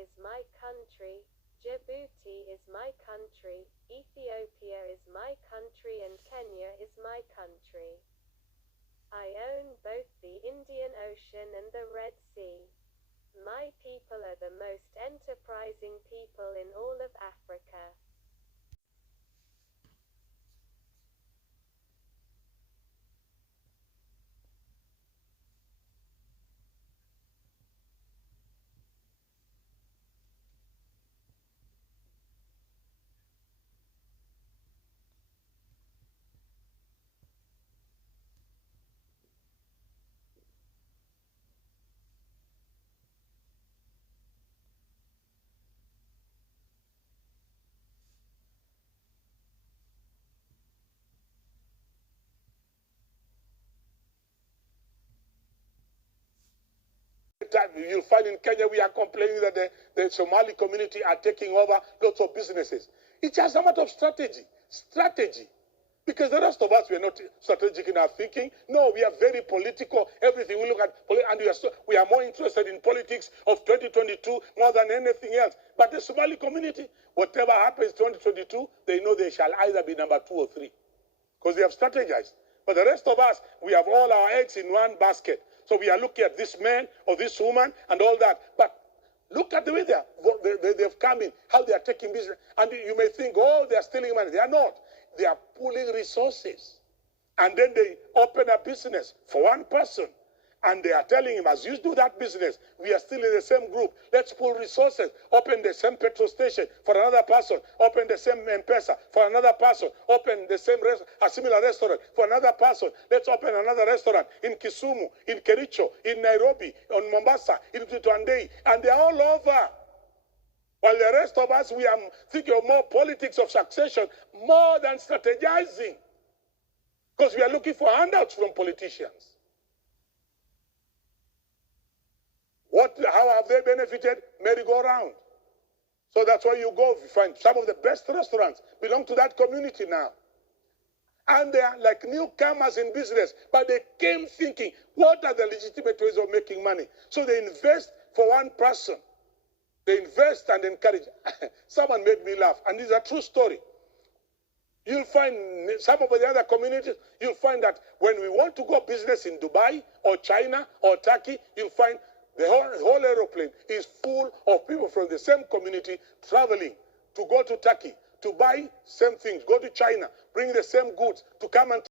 is my country, Djibouti is my country, Ethiopia is my country, and Kenya is my country. I own both the Indian Ocean and the Red Sea. My people are the most enterprising people in all of Africa. You'll find in Kenya we are complaining that the Somali community are taking over lots of businesses. It's just a matter of strategy. Strategy. Because the rest of us, we are not strategic in our thinking. No, we are very political. Everything we look at, and we are more interested in politics of 2022 more than anything else. But the Somali community, whatever happens 2022, they know they shall either be number 2 or 3. Because they have strategized. But the rest of us, we have all our eggs in one basket. So we are looking at this man or this woman and all that. But look at the way they've come in, how they are taking business. And you may think, oh, they are stealing money. They are not. They are pooling resources. And then they open a business for one person. And they are telling him, as you do that business, we are still in the same group. Let's pool resources. Open the same petrol station for another person. Open the same M-Pesa for another person. Open the same a similar restaurant for another person. Let's open another restaurant in Kisumu, in Kericho, in Nairobi, in Mombasa, in Tutandei. And they are all over. While the rest of us, we are thinking of more politics of succession, more than strategizing. Because we are looking for handouts from politicians. How have they benefited? Merry-go-round. So that's why you go, you find some of the best restaurants belong to that community now. And they are like newcomers in business, but they came thinking, what are the legitimate ways of making money? So they invest for one person. They invest and encourage. Someone made me laugh, and this is a true story. You'll find some of the other communities, you'll find that when we want to go business in Dubai or China or Turkey, you'll find the whole aeroplane is full of people from the same community traveling to go to Turkey, to buy same things, go to China, bring the same goods, to come and